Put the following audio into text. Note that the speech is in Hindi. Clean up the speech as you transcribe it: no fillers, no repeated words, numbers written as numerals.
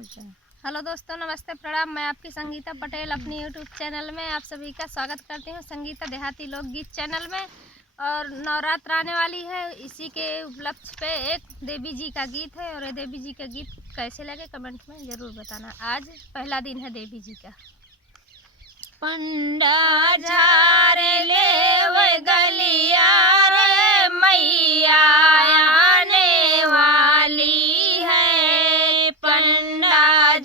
बोलते हैं। हेलो दोस्तों, नमस्ते, प्रणाम। मैं आपकी संगीता पटेल अपनी यूट्यूब चैनल में आप सभी का स्वागत करती हूँ, संगीता देहाती लोकगीत चैनल में। और नवरात्र आने वाली है, इसी के उपलक्ष्य पे एक देवी जी का गीत है। और ये देवी जी का गीत कैसे लगे कमेंट में ज़रूर बताना। आज पहला दिन है देवी जी का। पंडा झारे ले वो गलिया रे मैया आने वाली है। पंडा